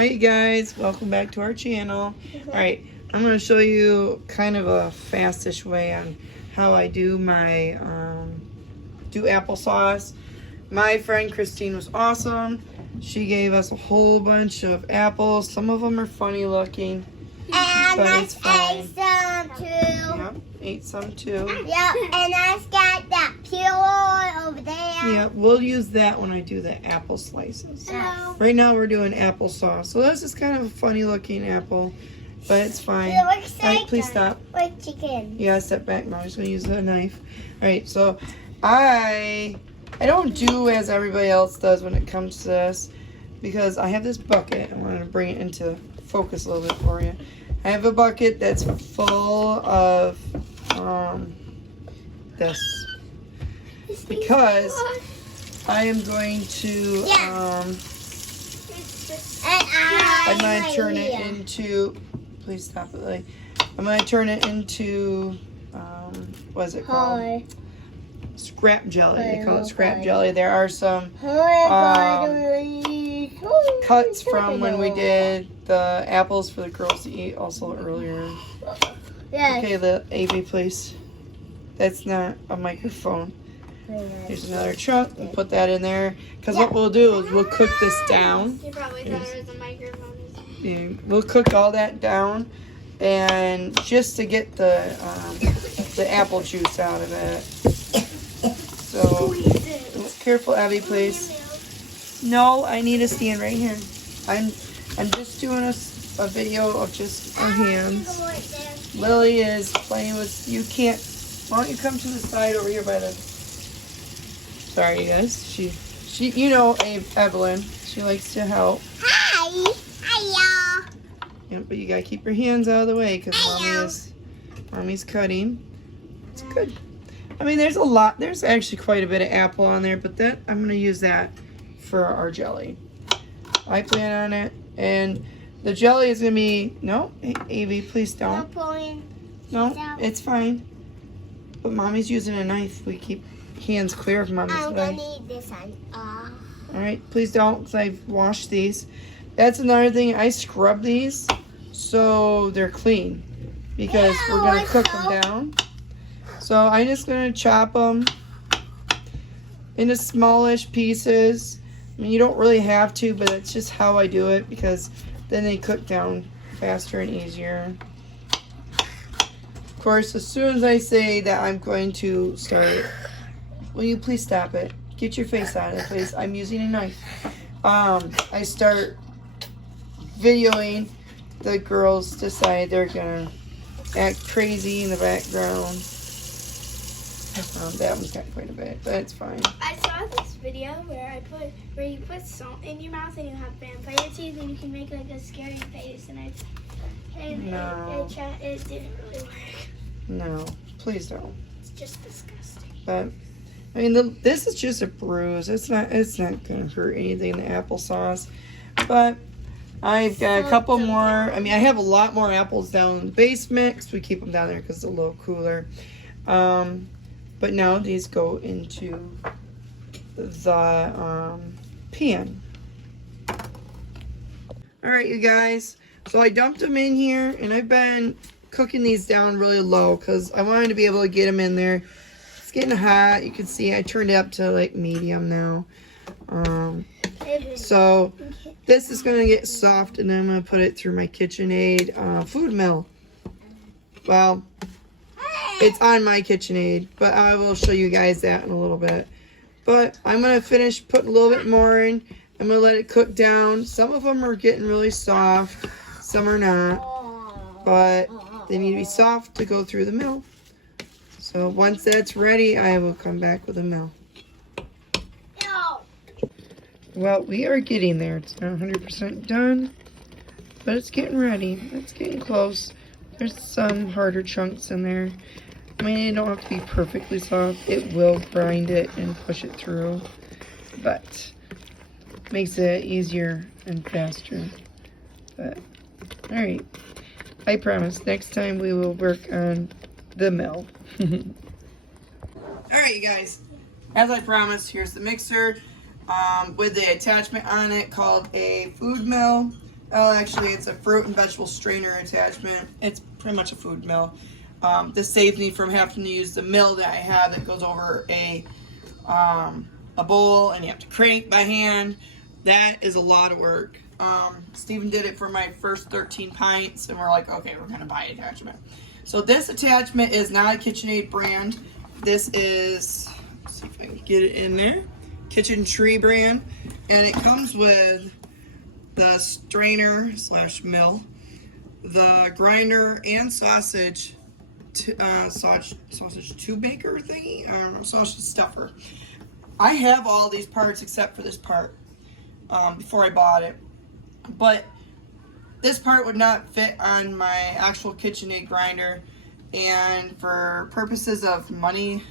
Hi you guys, welcome back to our channel. Alright, I'm going to show you kind of a fastish way on how I do my do applesauce. My friend Christine was awesome. She gave us a whole bunch of apples. Some of them are funny looking, but it's fine. Ate some too. Yep, ate some too. Yep, and I got that peel over there. Yeah, we'll use that when I do the apple slices. Yes. Right now we're doing applesauce. So this is kind of a funny looking apple, but it's fine. It looks All right, like please stop. like chicken. Yeah, step back. Mom's gonna use a knife. All right, so I don't do as everybody else does when it comes to this, because I have this bucket. I wanted to bring it into focus a little bit for you. I have a bucket that's full of this, because I am going to I'm gonna turn it into, please stop it, Lily. I'm gonna turn it into what is it called? Scrap jelly. They call it scrap jelly. There are some cuts from when we did the apples for the girls to eat also earlier. Okay, the AV, please. That's not a microphone. Here's another chunk. We'll put that in there, because what we'll do is we'll cook this down. You probably thought it was a microphone. Yeah, we'll cook all that down, and just to get the apple juice out of it. So, careful, Abby, please. No, I need a stand right here. I'm just doing a video of just our hands. Lily is playing with. You can't. Why don't you come to the side over here by the. Sorry, you guys. She, you know, Evelyn. She likes to help. Hi. Hiya. Yeah, but you gotta keep your hands out of the way, because mommy's cutting. It's good. I mean, there's a lot. There's actually quite a bit of apple on there, but that I'm gonna use that for our jelly. I plan on it, and the jelly is gonna be no. Avie, please don't. No, it's fine. But mommy's using a knife. We keep hands clear of mommy's I'm knife. gonna need this one. All right, please don't, because I've washed these. That's another thing. I scrub these so they're clean, because we're gonna cook them down. So I'm just gonna chop them into smallish pieces. I mean, you don't really have to, but it's just how I do it, because then they cook down faster and easier. Of course, as soon as I say that I'm going to start, will you please stop it? Get your face out of it, please. I'm using a knife. I start videoing. The girls decide they're gonna act crazy in the background. That one's got quite a bit, but it's fine. I saw this video where you put salt in your mouth and you have vampire teeth and you can make like a scary face, and it didn't really work. No, please don't. It's just disgusting. But I mean, this is just a bruise. It's not gonna hurt anything. The applesauce, but I've got a couple more. I mean, I have a lot more apples down in the basement, because we keep them down there because it's a little cooler. But now these go into the pan. All right, you guys. So I dumped them in here, and I've been cooking these down really low because I wanted to be able to get them in there. It's getting hot. You can see I turned it up to like medium now. So this is going to get soft, and then I'm going to put it through my KitchenAid food mill. Well, it's on my KitchenAid, but I will show you guys that in a little bit. But I'm going to finish putting a little bit more in. I'm going to let it cook down. Some of them are getting really soft. Some are not. But they need to be soft to go through the mill. So once that's ready, I will come back with a mill. Well, we are getting there. It's not 100% done, but it's getting ready. It's getting close. There's some harder chunks in there. I mean, it don't have to be perfectly soft. It will grind it and push it through, but makes it easier and faster. But, all right. I promise next time we will work on the mill. All right, you guys. As I promised, here's the mixer with the attachment on it called a food mill. Oh, actually, it's a fruit and vegetable strainer attachment. It's pretty much a food mill. This saves me from having to use the mill that I have that goes over a bowl, and you have to crank by hand. That is a lot of work. Steven did it for my first 13 pints, and we're like, okay, we're gonna buy an attachment. So this attachment is not a KitchenAid brand. This is, let's see if I can get it in there, Kitchen Tree brand, and it comes with the strainer / mill, the grinder, and sausage tube maker thingy. I don't know, sausage stuffer. I have all these parts except for this part before I bought it, but this part would not fit on my actual KitchenAid grinder, and for purposes of money,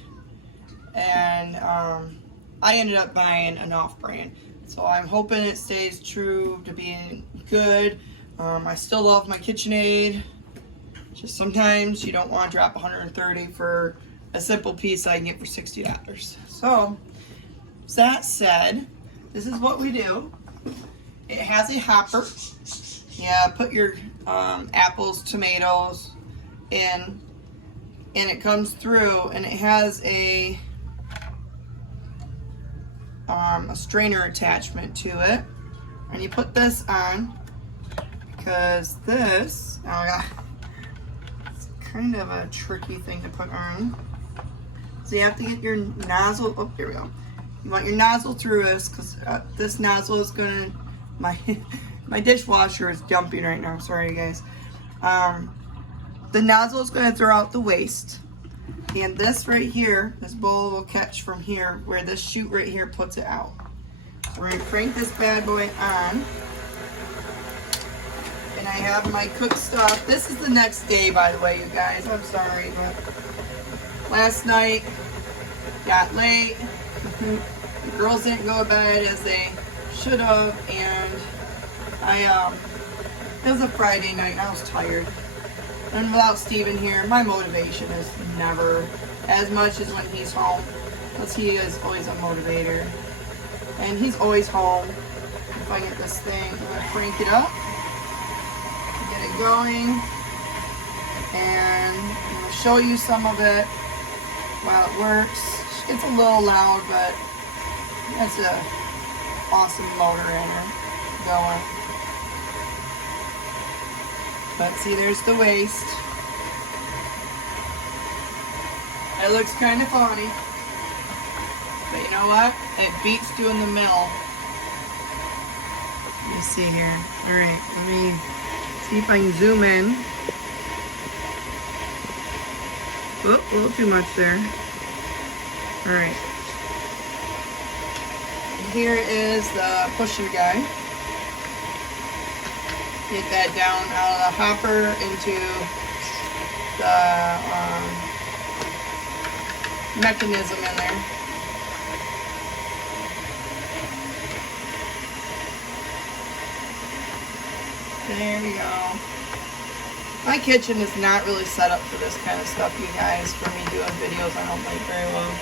and I ended up buying an off-brand. So I'm hoping it stays true to being good. I still love my KitchenAid. Just sometimes you don't want to drop $130 for a simple piece I can get for $60. So, that said, this is what we do. It has a hopper. Yeah, put your apples, tomatoes in, and it comes through, and it has a strainer attachment to it. And you put this on, because this, it's kind of a tricky thing to put on. So you have to get your nozzle, oh, here we go. You want your nozzle through this, because this nozzle is gonna, my dishwasher is dumping right now, sorry you guys. The nozzle is gonna throw out the waste. And this right here, this bowl will catch from here, where this chute right here puts it out. So we're gonna crank this bad boy on. And I have my cooked stuff. This is the next day, by the way, you guys. I'm sorry, but last night got late. The girls didn't go to bed as they should have, and it was a Friday night and I was tired. And without Steven here, my motivation is never as much as when he's home, because he is always a motivator. And he's always home. If I get this thing, I'm going to crank it up, get it going, and I'm going to show you some of it while it works. It's a little loud, but it's an awesome motor in her going. But see, there's the waste. It looks kind of funny. But you know what? It beats doing the mill. Let me see here. Alright, let me see if I can zoom in. Oh, a little too much there. Alright. Here is the pusher guy. Get that down out of the hopper into the mechanism in there. There we go. My kitchen is not really set up for this kind of stuff, you guys. For me doing videos, I don't like very well.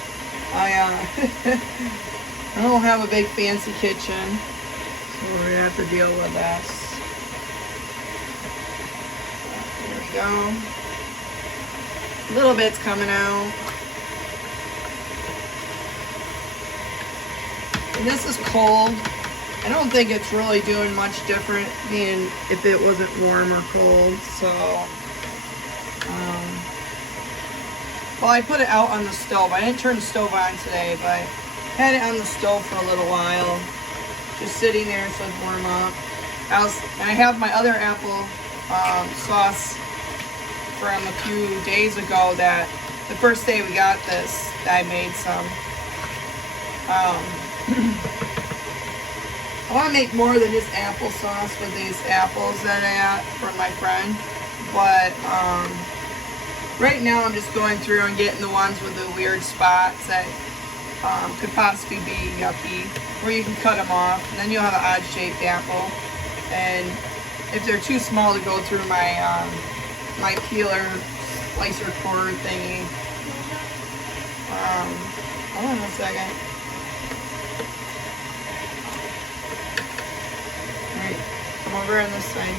I don't have a big fancy kitchen, so we're gonna have to deal with this. Go. A little bit's coming out. And this is cold. I don't think it's really doing much different being if it wasn't warm or cold. So, well, I put it out on the stove. I didn't turn the stove on today, but had it on the stove for a little while, just sitting there so it'd warm up. And I have my other apple sauce from a few days ago, that the first day we got this, I made some. I want to make more than just applesauce with these apples that I got from my friend, but right now I'm just going through and getting the ones with the weird spots that could possibly be yucky, where you can cut them off, and then you'll have an odd-shaped apple. And if they're too small to go through my my peeler slicer cord thingy. Hold on a second. Alright, come over on this side.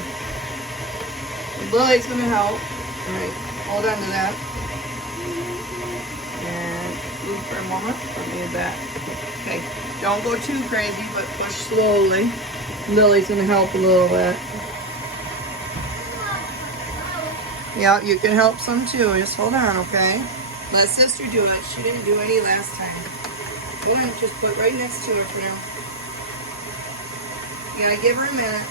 Lily's gonna help. All right, hold on to that. And move for a moment. Let me do that. Okay, don't go too crazy, but push slowly. Lily's gonna help a little bit. Yeah, you can help some too. Just hold on, okay? Let sister do it. She didn't do any last time. Hold on, just put right next to her for now. You gotta give her a minute.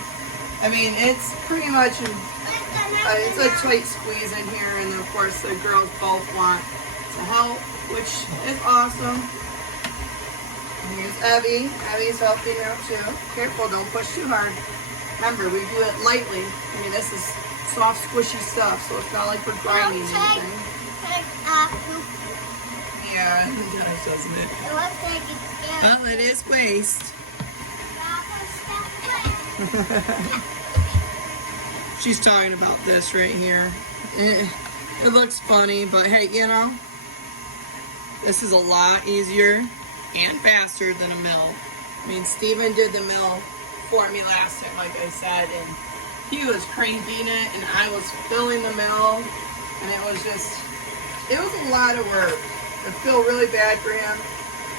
I mean, it's pretty much, it's a tight squeeze in here, and of course the girls both want to help, which is awesome. Here's Evie. Evie's helping out too. Careful, don't push too hard. Remember, we do it lightly. I mean, this is soft, squishy stuff, so it's not like we're grinding anything. Yeah, it does, doesn't it? It looks like it's Well, it is waste. She's talking about this right here. It looks funny, but hey, you know, this is a lot easier and faster than a mill. I mean, Steven did the mill for me last time, like I said, and he was cranking it, and I was filling the mill, and it was a lot of work. I feel really bad for him.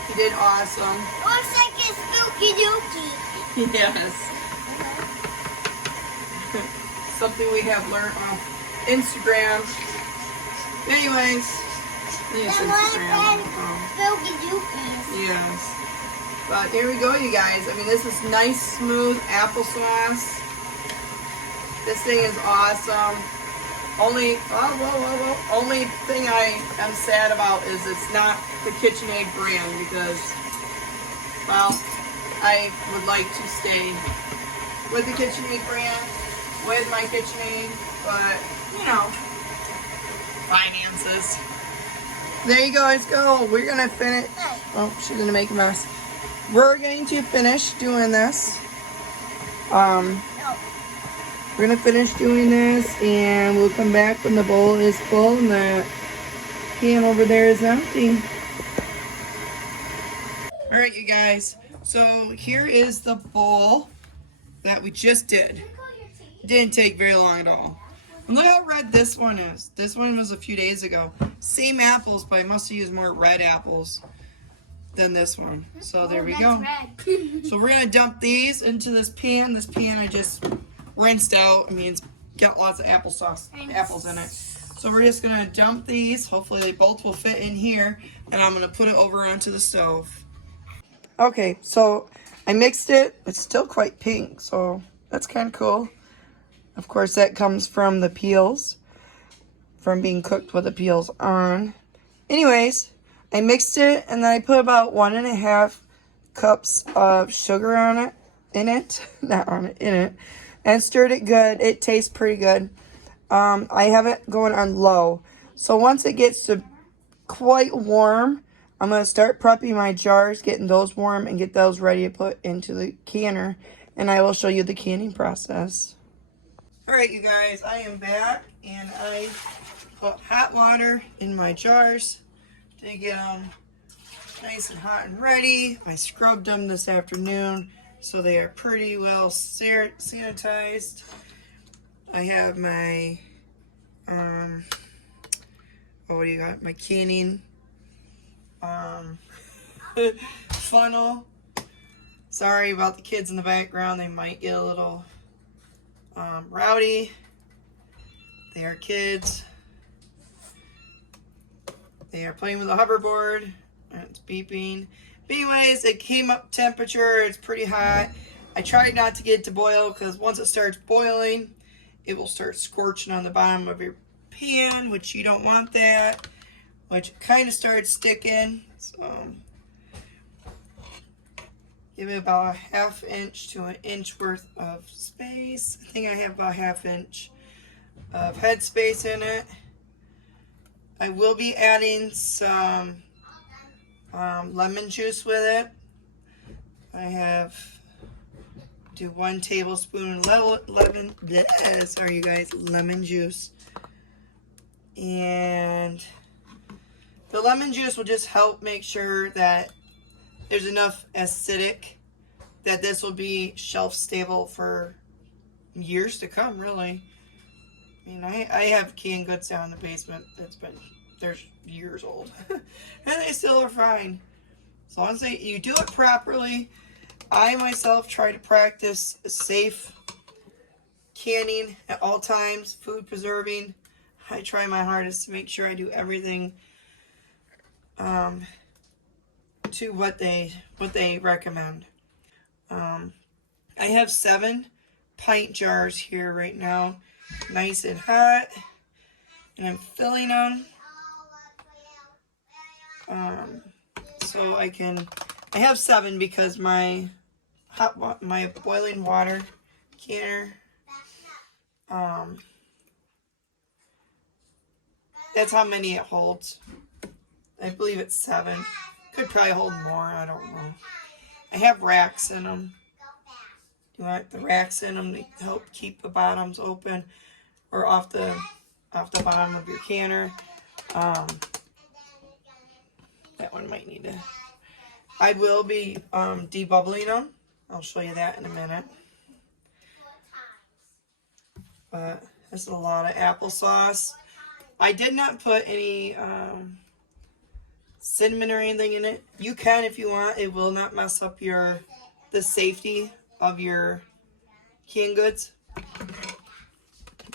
He did awesome. Looks like it's spooky dookie. Yes. Something we have learned on Instagram. Anyways, it's Instagram. Spooky dookies. Yes. But here we go, you guys. I mean, this is nice, smooth applesauce. This thing is awesome. Only thing I am sad about is it's not the KitchenAid brand because, well, I would like to stay with the KitchenAid brand, with my KitchenAid, but, you know, finances. There you go, let's go. We're going to finish. Oh, she's going to make a mess. We're going to finish doing this. We're going to finish doing this, and we'll come back when the bowl is full and the can over there is empty. All right, you guys. So here is the bowl that we just did. It didn't take very long at all. And look how red this one is. This one was a few days ago. Same apples, but I must have used more red apples than this one. So there we go. So we're going to dump these into this pan. This pan I just rinsed out. I mean, it's got lots of applesauce, apples in it. So we're just going to dump these. Hopefully they both will fit in here. And I'm going to put it over onto the stove. Okay, so I mixed it. It's still quite pink, so that's kind of cool. Of course, that comes from the peels, from being cooked with the peels on. Anyways, I mixed it, and then I put about 1.5 cups of sugar in it, and stirred it good. It tastes pretty good. I have it going on low. So once it gets to quite warm, I'm going to start prepping my jars, getting those warm, and get those ready to put into the canner, and I will show you the canning process. Alright, you guys, I am back, and I put hot water in my jars to get them nice and hot and ready. I scrubbed them this afternoon, so they are pretty well sanitized. I have my, what do you got? My canning funnel. Sorry about the kids in the background. They might get a little rowdy. They are kids. They are playing with a hoverboard. And it's beeping. But anyways, it came up temperature. It's pretty hot. I tried not to get it to boil because once it starts boiling, it will start scorching on the bottom of your pan, which you don't want that. Which kind of starts sticking. So give it about a 1/2 inch to 1 inch worth of space. I think I have about 1/2 inch of head space in it. I will be adding some lemon juice with it. I have 1 tablespoon lemon juice. And the lemon juice will just help make sure that there's enough acidic that this will be shelf stable for years to come, really. I mean, I have canned goods down in the basement that's been, they're years old. And they still are fine. As long as you do it properly. I myself try to practice safe canning at all times, food preserving. I try my hardest to make sure I do everything to what they recommend. I have 7 pint jars here right now, nice and hot, and I'm filling them. So I have 7 because my boiling water canner, that's how many it holds. I believe it's 7. Could probably hold more, I don't know. I have racks in them. You want the racks in them to help keep the bottoms open or off the bottom of your canner. That one might need to. I will be debubbling them. I'll show you that in a minute. But this is a lot of applesauce. I did not put any cinnamon or anything in it. You can if you want. It will not mess up the safety of your canned goods.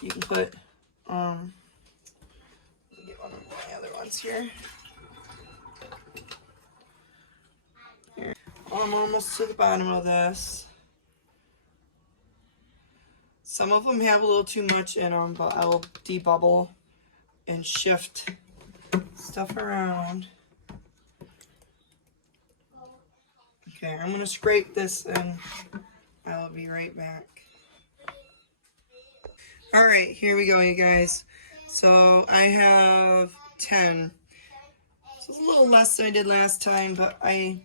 You can put let me get one of my other ones here. I'm almost to the bottom of this. Some of them have a little too much in them, but I will debubble and shift stuff around. Okay, I'm going to scrape this and I'll be right back. Alright, here we go, you guys. So I have 10. So it's a little less than I did last time, but I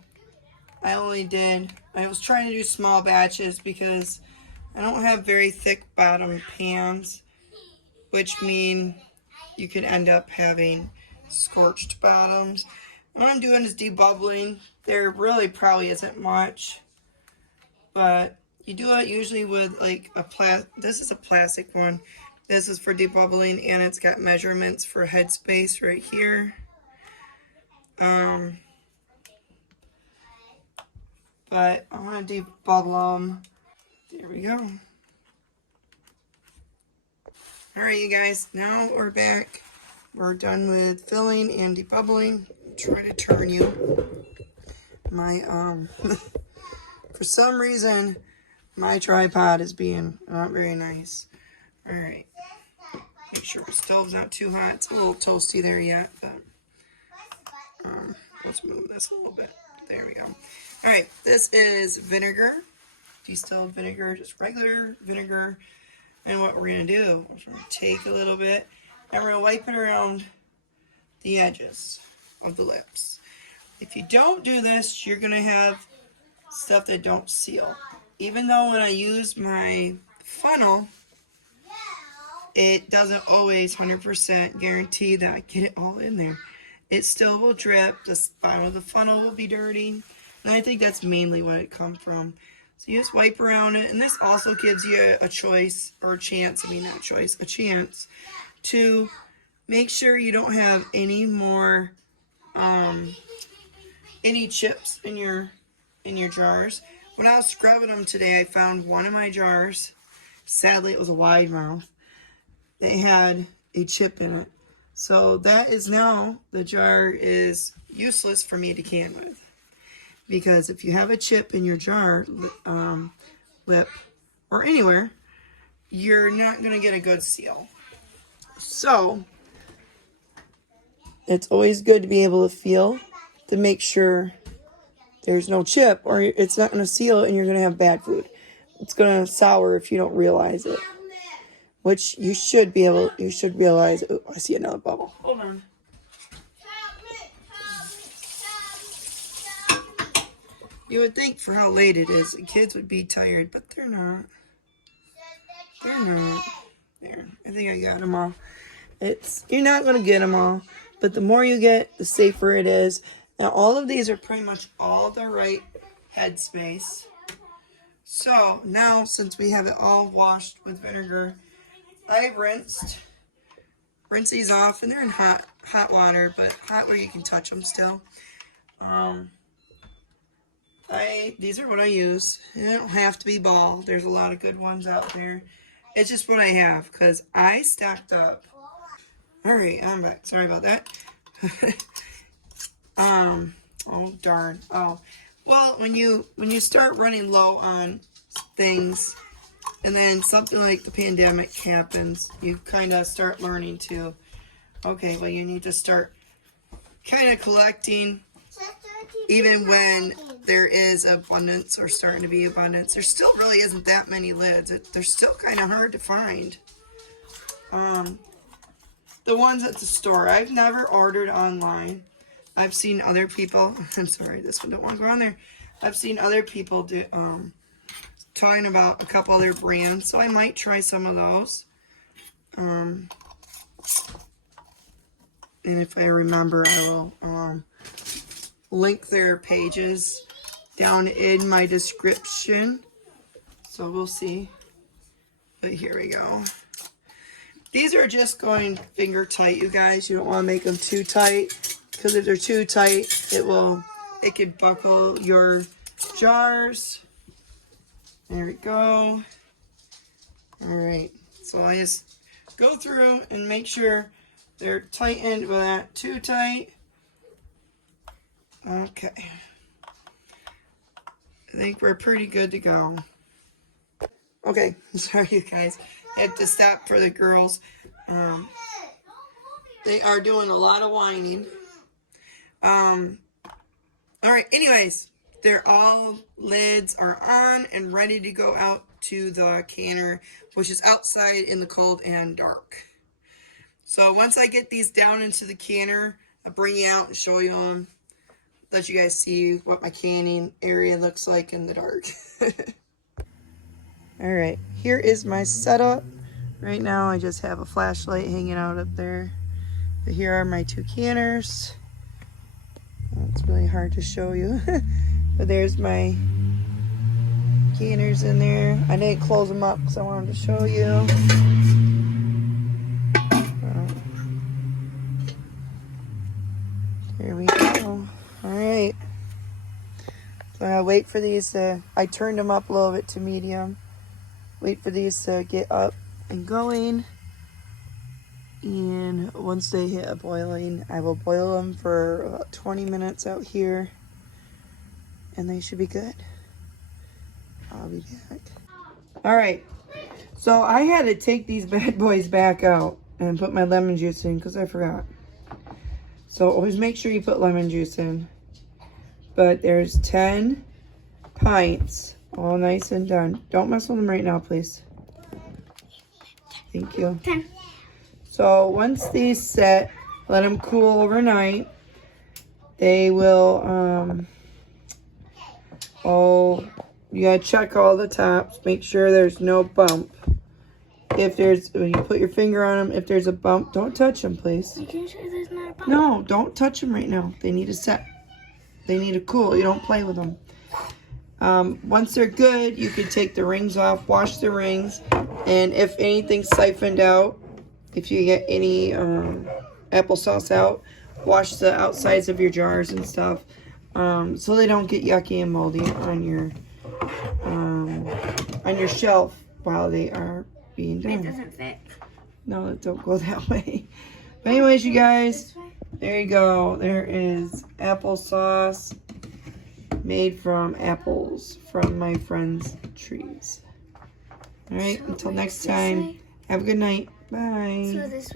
was trying to do small batches because I don't have very thick bottom pans, which mean you could end up having scorched bottoms. And what I'm doing is debubbling. There really probably isn't much, but you do it usually with like this is a plastic one. This is for debubbling, and it's got measurements for headspace right here. But I want to debubble them. There we go. Alright, you guys, now we're back. We're done with filling and debubbling. Try to turn you. My, for some reason, my tripod is being not very nice. Alright. Make sure the stove's not too hot. It's a little toasty there yet, but let's move this a little bit. There we go. Alright, this is vinegar. Distilled vinegar, just regular vinegar. And what we're going to do is we're going to take a little bit and we're going to wipe it around the edges of the lips. If you don't do this, you're going to have stuff that don't seal. Even though when I use my funnel, it doesn't always 100% guarantee that I get it all in there. It still will drip. The bottom of the funnel will be dirty. And I think that's mainly what it comes from. So you just wipe around it. And this also gives you a choice, or a chance, not a choice, a chance to make sure you don't have any more, any chips in your jars. When I was scrubbing them today, I found one of my jars. Sadly, it was a wide mouth. They had a chip in it. So that is now, the jar is useless for me to can with. Because if you have a chip in your jar, lip, or anywhere, you're not going to get a good seal. So, it's always good to be able to feel to make sure there's no chip, or it's not going to seal and you're going to have bad food. It's going to sour if you don't realize it. Which you should realize. Oh, I see another bubble. Hold on. You would think for how late it is, the kids would be tired, but they're not. They're not. There, I think I got them all. You're not going to get them all, but the more you get, the safer it is. Now, all of these are pretty much all the right headspace. So now, since we have it all washed with vinegar, I rinse these off, and they're in hot water, but hot where you can touch them still. These are what I use. They don't have to be ball. There's a lot of good ones out there. It's just what I have because I stacked up. All right, I'm back. Sorry about that. Oh darn. Oh, well, when you start running low on things, and then something like the pandemic happens, you kind of start learning to. Okay, well, you need to start kind of collecting. Even when there is abundance or starting to be abundance, there still really isn't that many lids. They're still kind of hard to find. The ones at the store, I've never ordered online. I've seen other people, I'm sorry, this one don't want to go on there. I've seen other people do, talking about a couple other brands, so I might try some of those. And if I remember, I will, link their pages down in my description. So we'll see. But here we go. These are just going finger tight, you guys. You don't want to make them too tight, because if they're too tight, it could buckle your jars. There we go. All right. So I just go through and make sure they're tightened but not too tight. Okay. I think we're pretty good to go. Okay, sorry you guys. I had to stop for the girls. They are doing a lot of whining. Alright, anyways. They're all lids are on and ready to go out to the canner, which is outside in the cold and dark. So once I get these down into the canner, I'll bring you out and show you them. Let you guys see what my canning area looks like in the dark. Alright, here is my setup. Right now I just have a flashlight hanging out up there. But here are my two canners. Well, it's really hard to show you. But there's my canners in there. I didn't close them up because I wanted to show you. There we go. Alright. So I wait for these to, I turned them up a little bit to medium. Wait for these to get up and going. And once they hit a boiling, I will boil them for about 20 minutes out here. And they should be good. I'll be back. Alright. So I had to take these bad boys back out and put my lemon juice in because I forgot. So always make sure you put lemon juice in. But there's 10 pints, all nice and done. Don't mess with them right now, please. Thank you. 10. So once these set, let them cool overnight. They will, you gotta check all the tops. Make sure there's no bump. When you put your finger on them, if there's a bump, don't touch them, please. Are you sure there's not a bump? No, don't touch them right now. They need to set. They need to cool. You don't play with them. Once they're good, you can take the rings off, wash the rings, and if anything's siphoned out, if you get any applesauce out, wash the outsides of your jars and stuff, so they don't get yucky and moldy on your shelf while they are being done. It doesn't fit. No, don't go that way. But anyways, you guys, there you go. There is applesauce made from apples from my friend's trees. All right, until next time, have a good night. Bye. So this